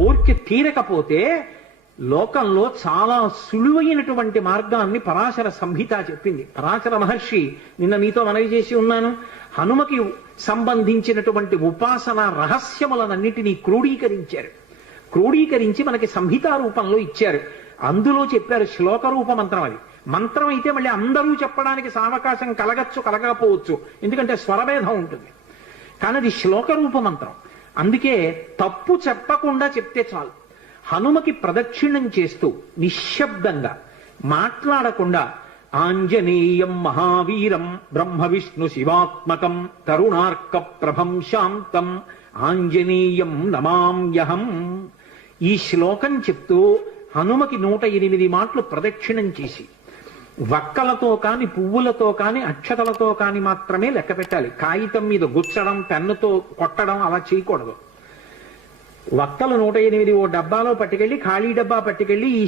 కోరిక తీరకపోతే లోకంలో చాలా సులువైనటువంటి మార్గాన్ని పరాశర సంహిత చెప్పింది. పరాశర మహర్షి నిన్న మీతో మనవి చేసి ఉన్నాను. హనుమకి సంబంధించినటువంటి ఉపాసన రహస్యములనన్నిటినీ క్రోడీకరించి మనకి సంహితా రూపంలో ఇచ్చారు. అందులో చెప్పారు శ్లోక రూప మంత్రం. అది మంత్రం అయితే మళ్ళీ అందరూ చెప్పడానికి సావకాశం కలగకపోవచ్చు, ఎందుకంటే స్వరభేదం ఉంటుంది. కానీ అది శ్లోక రూప మంత్రం. అందుకే తప్పు చెప్పకుండా చెప్తే చాలు. హనుమకి ప్రదక్షిణం చేస్తూ నిశ్శబ్దంగా మాట్లాడకుండా ఆంజనేయం మహావీరం బ్రహ్మ విష్ణు శివాత్మకం తరుణార్క ప్రభం శాంతం ఆంజనేయం నమామ్యహం ఈ శ్లోకం చెప్తూ హనుమకి 108 మాటలు ప్రదక్షిణం చేసి వక్కలతో కాని పువ్వులతో కాని అక్షతలతో కాని మాత్రమే లెక్క పెట్టాలి. కాగితం మీద గుచ్చడం పెన్నుతో కొట్టడం అలా చేయకూడదు. వక్కలు 108 ఓ డబ్బాలో పట్టుకెళ్ళి ఖాళీ డబ్బా పట్టుకెళ్ళి ఈ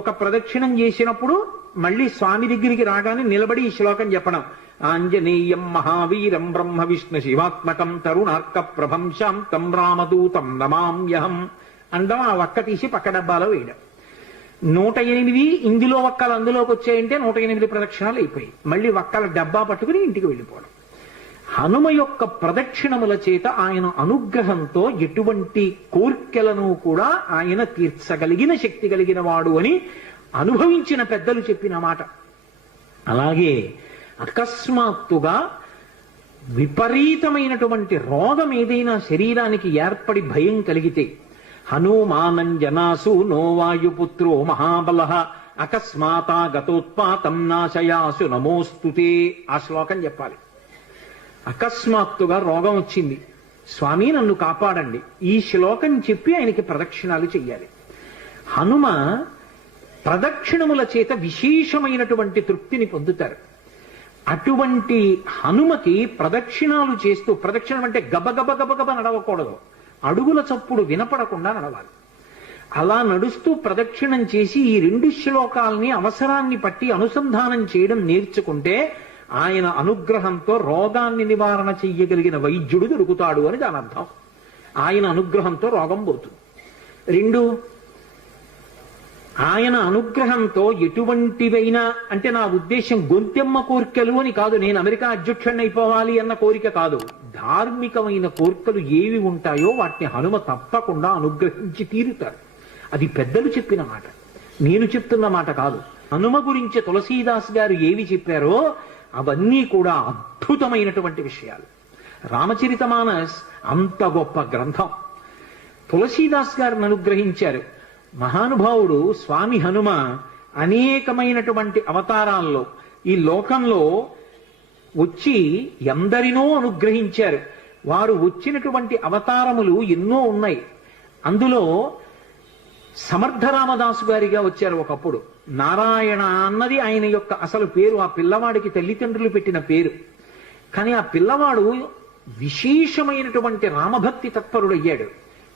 ఒక ప్రదక్షిణం చేసినప్పుడు మళ్ళీ స్వామి దగ్గరికి రాగానే నిలబడి ఈ శ్లోకం చెప్పడం. ఆంజనేయం మహావీరం బ్రహ్మ విష్ణు శివాత్మకం తరుణార్క ప్రభం శాంతం రామదూతం నమామ్యహం అండం. ఆ వక్క తీసి పక్క డబ్బాలో వేయడం. 108 ఇందులో వక్కలు అందులోకి వచ్చాయంటే 108 ప్రదక్షిణాలు అయిపోయాయి. మళ్ళీ వక్కల డబ్బా పట్టుకుని ఇంటికి వెళ్ళిపోవడం. హనుమ యొక్క ప్రదక్షిణముల చేత ఆయన అనుగ్రహంతో ఎటువంటి కోర్కెలను కూడా ఆయన తీర్చగలిగిన శక్తి కలిగిన వాడు అని అనుభవించిన పెద్దలు చెప్పిన మాట. అలాగే అకస్మాత్తుగా విపరీతమైనటువంటి రోగం ఏదైనా శరీరానికి ఏర్పడి భయం కలిగితే హనుమానంజనాసు నో వాయుపుత్రో మహాబల అకస్మాతా గతోత్పాతం నాశయాసు నమోస్తుతే ఆ శ్లోకం చెప్పాలి. అకస్మాత్తుగా రోగం వచ్చింది, స్వామి నన్ను కాపాడండి, ఈ శ్లోకం చెప్పి ఆయనకి ప్రదక్షిణాలు చెయ్యాలి. హనుమ ప్రదక్షిణముల చేత విశేషమైనటువంటి తృప్తిని పొందుతారు. అటువంటి హనుమకి ప్రదక్షిణాలు చేస్తూ, ప్రదక్షిణం అంటే గబగబ నడవకూడదు, అడుగుల చప్పుడు వినపడకుండా నడవాలి. అలా నడుస్తూ ప్రదక్షిణం చేసి ఈ 2 శ్లోకాలని అవసరాన్ని పట్టి అనుసంధానం చేయడం నేర్చుకుంటే ఆయన అనుగ్రహంతో రోగాన్ని నివారణ చెయ్యగలిగిన వైద్యుడు దొరుకుతాడు అని దాని అర్థం. ఆయన అనుగ్రహంతో రోగం పోతుంది. 2, ఆయన అనుగ్రహంతో ఎటువంటివైనా, అంటే నా ఉద్దేశం గొంతెమ్మ కోరికలు అని కాదు, నేను అమెరికా అధ్యక్షుడిని అయిపోవాలి అన్న కోరిక కాదు. ధార్మికమైన కోరికలు ఏవి ఉంటాయో వాటిని హనుమ తప్పకుండా అనుగ్రహించి తీరుతారు. అది పెద్దలు చెప్పిన మాట, నేను చెప్తున్న మాట కాదు. హనుమ గురించి తులసీదాస్ గారు ఏవి చెప్పారో అవన్నీ కూడా అద్భుతమైనటువంటి విషయాలు. రామచరితమానస్ అంత గొప్ప గ్రంథం. తులసీదాస్ గారిని అనుగ్రహించారు మహానుభావుడు స్వామి హనుమ. అనేకమైనటువంటి అవతారాల్లో ఈ లోకంలో వచ్చి ఎందరినో అనుగ్రహించారు. వారు వచ్చినటువంటి అవతారములు ఎన్నో ఉన్నాయి. అందులో సమర్థ రామదాసు గారిగా వచ్చారు ఒకప్పుడు. నారాయణ అన్నది ఆయన యొక్క అసలు పేరు, ఆ పిల్లవాడికి తల్లిదండ్రులు పెట్టిన పేరు. కానీ ఆ పిల్లవాడు విశేషమైనటువంటి రామభక్తి తత్పరుడయ్యాడు.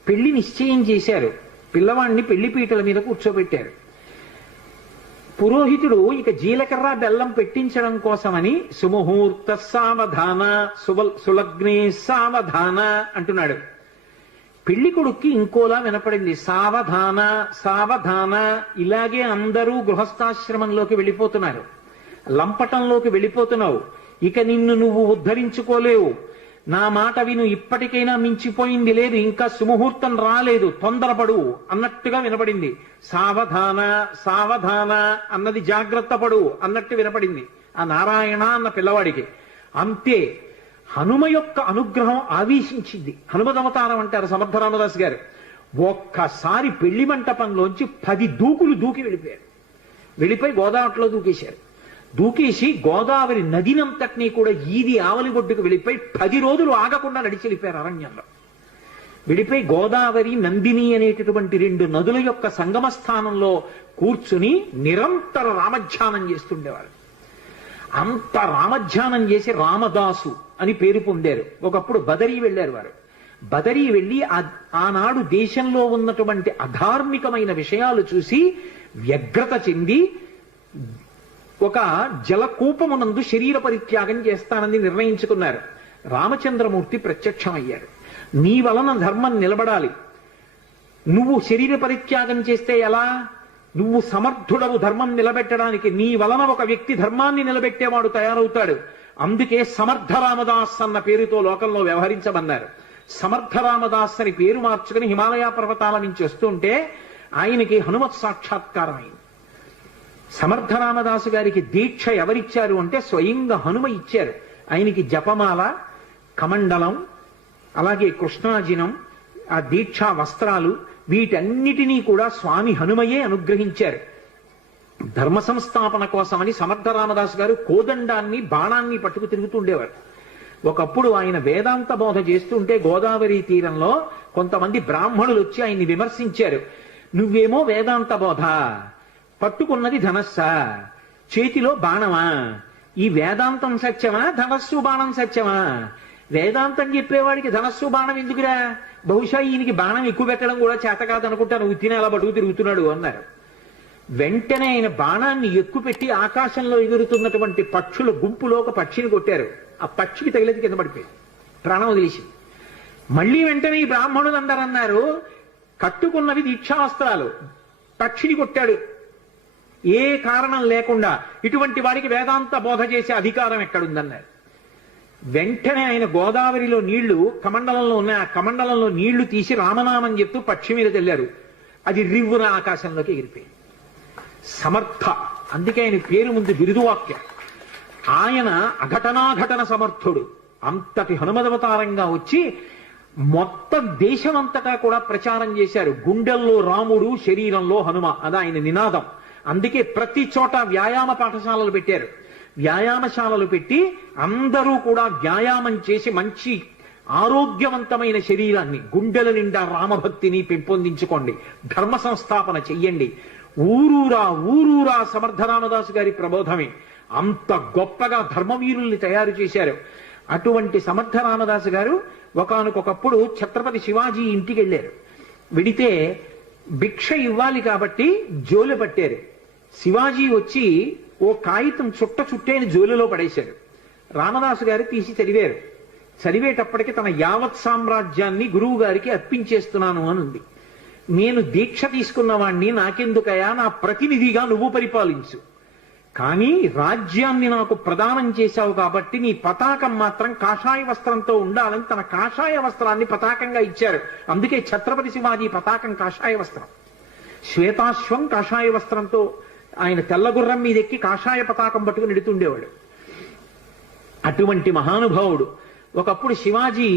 పెళ్లి నిశ్చయం చేశారు. పిల్లవాడిని పెళ్లిపీటల మీద కూర్చోబెట్టారు. పురోహితుడు ఇక జీలకర్ర బెల్లం పెట్టించడం కోసమని సుముహూర్త సావధాన సులగ్నే సావధాన అంటున్నాడు. పెళ్లి కొడుక్కి ఇంకోలా వినపడింది, సావధాన సావధాన. ఇలాగే అందరూ గృహస్థాశ్రమంలోకి వెళ్ళిపోతున్నారు, లంపటంలోకి వెళ్ళిపోతున్నావు, ఇక నిన్ను నువ్వు ఉద్ధరించుకోలేవు, నా మాట విను, ఇప్పటికైనా మించిపోయింది లేదు, ఇంకా సుముహూర్తం రాలేదు, తొందరపడు అన్నట్టుగా వినపడింది. సావధాన సావధాన అన్నది జాగ్రత్త పడు అన్నట్టు వినపడింది ఆ నారాయణ అన్న పిల్లవాడికి. అంతే హనుమ యొక్క అనుగ్రహం ఆవేశించింది. హనుమదవతారం అంటారు సమర్థ రామదాస్ గారు. ఒక్కసారి పెళ్లి మంటపంలోంచి 10 దూకులు దూకి వెళ్ళిపోయారు. వెళ్ళిపోయి గోదావరిలో దూకేశారు. దూకేసి గోదావరి నదినంతటినీ కూడా ఈది ఆవలిగొడ్డుకు వెళ్ళిపోయి 10 రోజులు ఆగకుండా నడిచి వెళ్ళిపోయారు అరణ్యంలో. వెళ్ళిపోయి గోదావరి నందిని అనేటటువంటి 2 నదుల యొక్క సంగమ స్థానంలో కూర్చుని నిరంతర రామధ్యానం చేస్తుండేవారు. అంత రామధ్యానం చేసి రామదాసు అని పేరు పొందారు. ఒకప్పుడు బదరీ వెళ్ళారు వారు. బదరీ వెళ్ళి ఆనాడు దేశంలో ఉన్నటువంటి అధార్మికమైన విషయాలు చూసి వ్యగ్రత చెంది ఒక జలకూపమునందు శరీర పరిత్యాగం చేస్తానని నిర్ణయించుకున్నారు. రామచంద్రమూర్తి ప్రత్యక్షమయ్యారు. నీ వలన ధర్మం నిలబడాలి, నువ్వు శరీర పరిత్యాగం చేస్తే ఎలా? నువ్వు సమర్థుడవు ధర్మం నిలబెట్టడానికి. నీ వలన ఒక వ్యక్తి ధర్మాన్ని నిలబెట్టేవాడు తయారవుతాడు. అందుకే సమర్థ రామదాస్ అన్న పేరుతో లోకంలో వ్యవహరించమన్నారు. సమర్థ రామదాస్ అని పేరు మార్చుకుని హిమాలయ పర్వతాల నుంచి వస్తుంటే ఆయనకి హనుమత్ సాక్షాత్కారం అయింది. సమర్థ రామదాసు గారికి దీక్ష ఎవరిచ్చారు అంటే స్వయంగా హనుమ ఇచ్చారు. ఆయనకి జపమాల, కమండలం, అలాగే కృష్ణాజినం, ఆ దీక్షా వస్త్రాలు, వీటన్నిటినీ కూడా స్వామి హనుమయే అనుగ్రహించారు. ధర్మ సంస్థాపన కోసమని సమర్థ రామదాసు గారు కోదండాన్ని, బాణాన్ని పట్టుకు తిరుగుతుండేవారు. ఒకప్పుడు ఆయన వేదాంత బోధ చేస్తుంటే గోదావరి తీరంలో కొంతమంది బ్రాహ్మణులు వచ్చి ఆయన్ని విమర్శించారు. నువ్వేమో వేదాంత బోధ, పట్టుకున్నది ధనస్సా, చేతిలో బాణమా, ఈ వేదాంతం సత్యమా, ధనస్సు బాణం సత్యమా? వేదాంతం చెప్పేవాడికి ధనస్సు బాణం ఎందుకురా? బహుశా ఈయనకి బాణం ఎక్కువ పెట్టడం కూడా చేత కాదనుకుంటాను, ఉత్తిన అలా బడుగు తిరుగుతున్నాడు అన్నారు. వెంటనే ఆయన బాణాన్ని ఎక్కువ పెట్టి ఆకాశంలో ఎగురుతున్నటువంటి పక్షుల గుంపులో ఒక పక్షిని కొట్టారు. ఆ పక్షికి తగిలేది కింద పడిపోయింది, ప్రాణం వదిలేసింది. మళ్ళీ వెంటనే ఈ బ్రాహ్మణులు అందరూ అన్నారు, కట్టుకున్నవి దీక్షావస్త్రాలు, పక్షిని కొట్టాడు ఏ కారణం లేకుండా, ఇటువంటి వాడికి వేదాంత బోధ చేసే అధికారం ఎక్కడుందన్నారు. వెంటనే ఆయన గోదావరిలో నీళ్లు కమండలంలో ఉన్నాయి, ఆ కమండలంలో నీళ్లు తీసి రామనామం చెప్తూ పక్షి మీద తెల్లారు. అది రివ్వున ఆకాశంలోకి ఎగిరిపోయింది. సమర్థ, అందుకే ఆయన పేరు ముందు బిరుదువాక్యం. ఆయన అఘటనాఘటన సమర్థుడు. అంతటి హనుమదవతారంగా వచ్చి మొత్తం దేశమంతటా కూడా ప్రచారం చేశారు. గుండెల్లో రాముడు, శరీరంలో హనుమ, అది ఆయన నినాదం. అందుకే ప్రతి చోట వ్యాయామ పాఠశాలలు పెట్టారు. వ్యాయామశాలలు పెట్టి అందరూ కూడా వ్యాయామం చేసి మంచి ఆరోగ్యవంతమైన శరీరాన్ని, గుండెల నిండా రామభక్తిని పెంపొందించుకోండి, ధర్మ సంస్థాపన చెయ్యండి. ఊరూరా సమర్థ రామదాసు గారి ప్రబోధమే. అంత గొప్పగా ధర్మవీరుల్ని తయారు చేశారు. అటువంటి సమర్థ రామదాసు గారు ఒకానొకప్పుడు ఛత్రపతి శివాజీ ఇంటికి వెళ్ళారు. వెడితే భిక్ష ఇవ్వాలి కాబట్టి జోలె పట్టారు. శివాజీ వచ్చి ఓ కాగితం చుట్టైన జోలెలో పడేశాడు. రామదాసు గారు తీసి చదివారు. చదివేటప్పటికి తన యావత్ సామ్రాజ్యాన్ని గురువు గారికి అర్పించేస్తున్నాను అని ఉంది. నేను దీక్ష తీసుకున్నవాణ్ణి, నాకెందుకయా, నా ప్రతినిధిగా నువ్వు పరిపాలించు, కానీ రాజ్యాన్ని నాకు ప్రదానం చేశావు కాబట్టి నీ పతాకం మాత్రం కాషాయ వస్త్రంతో ఉండాలని తన కాషాయ వస్త్రాన్ని పతాకంగా ఇచ్చారు. అందుకే ఛత్రపతి శివాజీ పతాకం కాషాయ వస్త్రం. శ్వేతాశ్వం కాషాయ వస్త్రంతో ఆయన తెల్లగుర్రం మీద ఎక్కి కాషాయ పతాకం పట్టుకుని ఎడుతుండేవాడు. అటువంటి మహానుభావుడు. ఒకప్పుడు శివాజీ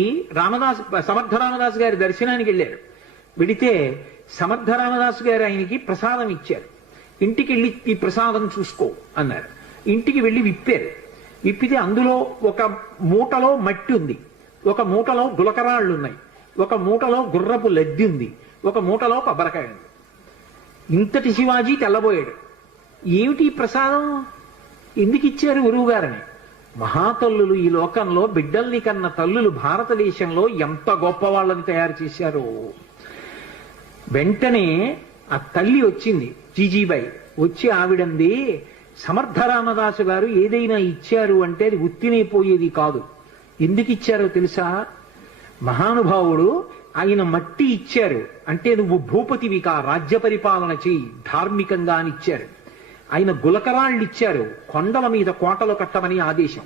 సమర్థ రామదాసు గారి దర్శనానికి వెళ్ళారు. వెడితే సమర్థ రామదాసు గారు ఆయనకి ప్రసాదం ఇచ్చారు. ఇంటికి వెళ్ళి ఈ ప్రసాదం చూసుకో అన్నారు. ఇంటికి వెళ్ళి విప్పారు. విప్పితే అందులో ఒక మూటలో మట్టి ఉంది, ఒక మూటలో గులకరాళ్ళు ఉన్నాయి, ఒక మూటలో గుర్రపు లద్ది ఉంది, ఒక మూటలో కొబ్బరికాయ ఉంది. ఇంతటి శివాజీ తెల్లబోయాడు. ఏమిటి ప్రసాదం, ఎందుకు ఇచ్చారు గురువు గారని? మహాతల్లులు ఈ లోకంలో బిడ్డల్ని కన్న తల్లులు భారతదేశంలో ఎంత గొప్ప వాళ్ళని తయారు చేశారో. వెంటనే ఆ తల్లి వచ్చింది, జీజీబాయి వచ్చి ఆవిడంది, సమర్థ రామదాసు గారు ఏదైనా ఇచ్చారు అంటే అది ఉత్తినే పోయేది కాదు. ఎందుకు ఇచ్చారో తెలుసా? మహానుభావుడు ఆయన మట్టి ఇచ్చారు అంటే నువ్వు భూపతివికా, రాజ్య పరిపాలన చెయ్యి, ధార్మికంగా అని ఇచ్చారు. ఆయన గులకరాళ్ళు ఇచ్చారు, కొండల మీద కోటలు కట్టమని ఆదేశం.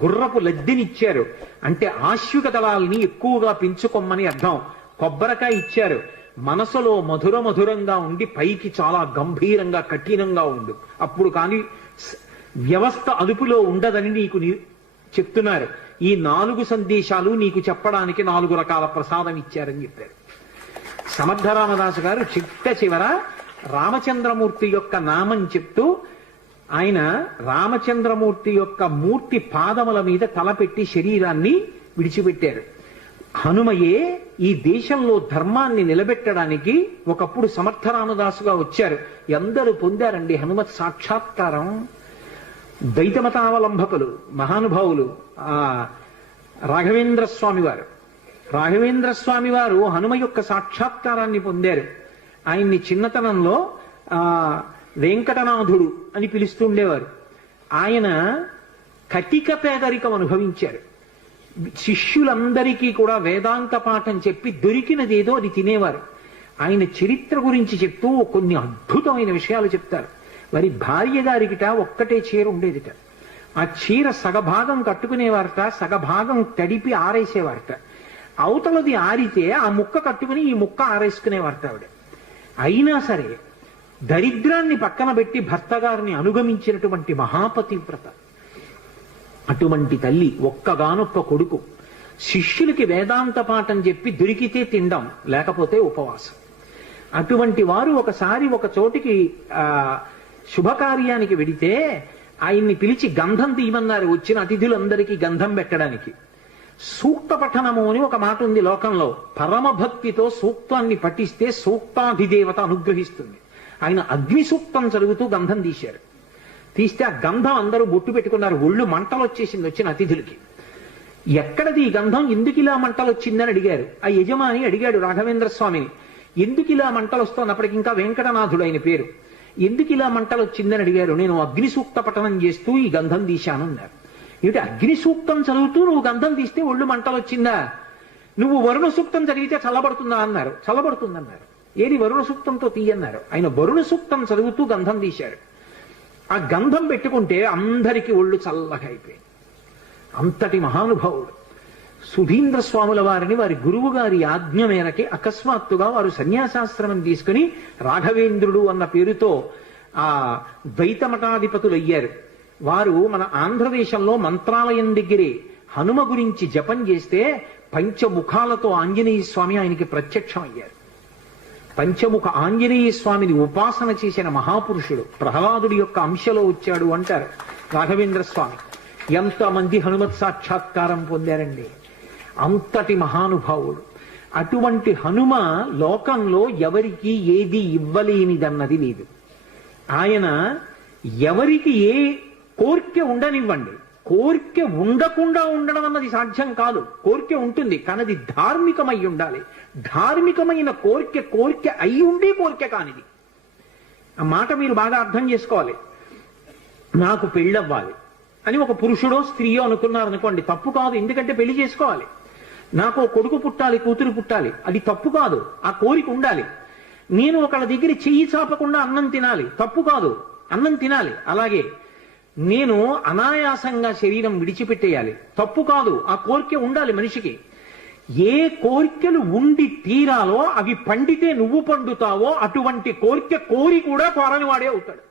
గుర్రపు లద్దెనిచ్చారు అంటే ఆశ్విక దళాల్ని ఎక్కువగా పెంచుకోమని అర్థం. కొబ్బరికాయ ఇచ్చారు, మనసులో మధురంగా ఉండి పైకి చాలా గంభీరంగా కఠినంగా ఉండు, అప్పుడు కానీ వ్యవస్థ అదుపులో ఉండదని నీకు చెప్తున్నారు. ఈ 4 సందేశాలు నీకు చెప్పడానికి 4 రకాల ప్రసాదం ఇచ్చారని చెప్పారు. సమర్థ రామదాసు గారు చిట్ట రామచంద్రమూర్తి యొక్క నామం చెప్తూ ఆయన రామచంద్రమూర్తి యొక్క మూర్తి పాదముల మీద తలపెట్టి శరీరాన్ని విడిచిపెట్టారు. హనుమయే ఈ దేశంలో ధర్మాన్ని నిలబెట్టడానికి ఒకప్పుడు సమర్థ రామదాసుగా వచ్చారు. ఎందరూ పొందారండి హనుమత్ సాక్షాత్కారం. ద్వైతమతావలంబకులు మహానుభావులు రాఘవేంద్ర స్వామి వారు హనుమ యొక్క సాక్షాత్కారాన్ని పొందారు. ఆయన్ని చిన్నతనంలో వెంకటనాథుడు అని పిలుస్తుండేవారు. ఆయన కటిక పేదరికం అనుభవించారు. శిష్యులందరికీ కూడా వేదాంత పాఠం చెప్పి దొరికినదేదో అది తినేవారు. ఆయన చరిత్ర గురించి చెప్తూ కొన్ని అద్భుతమైన విషయాలు చెప్తారు. వారి భార్య గారికిట ఒక్కటే చీర ఉండేదిట. ఆ చీర సగభాగం కట్టుకునేవారట, సగభాగం తడిపి ఆరేసేవారట. అవతలది ఆరితే ఆ ముక్క కట్టుకుని ఈ ముక్క ఆరేసుకునేవారట ఆవిడ. అయినా సరే దరిద్రాన్ని పక్కన పెట్టి భర్త గారిని అనుగమించినటువంటి మహాపతివ్రత. అటువంటి తల్లి, ఒక్కగానొక్క కొడుకు, శిష్యులకి వేదాంత పాఠం చెప్పి దొరికితే తిండం, లేకపోతే ఉపవాసం. అటువంటి వారు ఒకసారి ఒక చోటికి శుభకార్యానికి వెడితే ఆయన్ని పిలిచి గంధం తీయమన్నారు వచ్చిన అతిథులందరికీ గంధం పెట్టడానికి. సూక్త పఠనము అని ఒక మాట ఉంది లోకంలో. పరమభక్తితో సూక్తాన్ని పఠిస్తే సూక్తాధిదేవత అనుగ్రహిస్తుంది. ఆయన అగ్ని సూక్తం చదువుతూ గంధం తీశారు. తీస్తే ఆ గంధం అందరూ బొట్టు పెట్టుకున్నారు. ఒళ్ళు మంటలు వచ్చేసింది వచ్చిన అతిథులకి. ఎక్కడది ఈ గంధం, ఎందుకు ఇలా మంటలు వచ్చిందని అడిగారు. ఆ యజమాని అడిగాడు రాఘవేంద్ర స్వామిని, ఎందుకు ఇలా మంటలు వస్తున్నప్పటికి ఇంకా వెంకటనాథుడు ఆయన పేరు, ఎందుకు ఇలా మంటలు వచ్చిందని అడిగారు. నేను అగ్ని సూక్త పఠనం చేస్తూ ఈ గంధం తీశాను అన్నారు. ఏమిటి, అగ్ని సూక్తం చదువుతూ నువ్వు గంధం తీస్తే ఒళ్ళు మంటలు వచ్చిందా? నువ్వు వరుణ సూక్తం చదివితే చల్లబడుతుందా అన్నారు. చల్లబడుతుందన్నారు. ఏది వరుణ సూక్తంతో తీయన్నారు. ఆయన వరుణ సూక్తం చదువుతూ గంధం తీశారు. ఆ గంధం పెట్టుకుంటే అందరికీ ఒళ్ళు చల్లగా అయిపోయింది. అంతటి మహానుభావుడు సుధీంద్ర స్వాముల వారిని వారి గురువు గారి ఆజ్ఞ మేరకి అకస్మాత్తుగా వారు సన్యాసాశ్రమం తీసుకుని రాఘవేంద్రుడు అన్న పేరుతో ఆ ద్వైత మఠాధిపతులు అయ్యారు. వారు మన ఆంధ్రదేశంలో మంత్రాలయం దగ్గరే హనుమ గురించి జపం చేస్తే పంచముఖాలతో ఆంజనేయ స్వామి ఆయనకి ప్రత్యక్షం అయ్యారు. పంచముఖ ఆంజనేయ స్వామిని ఉపాసన చేసిన మహాపురుషుడు, ప్రహ్లాదుడి యొక్క అంశలో వచ్చాడు అంటారు రాఘవేంద్ర స్వామి. ఎంతమంది హనుమత్ సాక్షాత్కారం పొందారండి, అంతటి మహానుభావుడు. అటువంటి హనుమ లోకంలో ఎవరికి ఏది ఇవ్వలేనిదన్నది లేదు. ఆయన ఎవరికి ఏ కోరిక ఉండనివ్వండి, కోరిక ఉండకుండా ఉండడం అన్నది సాధ్యం కాదు. కోరిక ఉంటుంది కానీ అది ధార్మికమై ఉండాలి. ధార్మికమైన కోరిక అయి ఉండి కోరిక కానిది. ఆ మాట మీరు బాగా అర్థం చేసుకోవాలి. నాకు పెళ్ళవ్వాలి అని ఒక పురుషుడో స్త్రీయో అనుకున్నారనుకోండి, తప్పు కాదు, ఎందుకంటే పెళ్లి చేసుకోవాలి. నాకు కొడుకు పుట్టాలి, కూతురు పుట్టాలి, అది తప్పు కాదు, ఆ కోరిక ఉండాలి. నేను ఒకళ్ళ దగ్గర చెయ్యి చాపకుండా అన్నం తినాలి, తప్పు కాదు, అన్నం తినాలి. అలాగే నేను అనాయాసంగా శరీరం విడిచిపెట్టేయాలి, తప్పు కాదు, ఆ కోరిక ఉండాలి మనిషికి. ఏ కోరికలు ఉండి తీరాలో అవి పండితే నువ్వు పండుతావో అటువంటి కోరిక కోరి కూడా కోరని వాడే అవుతాడు.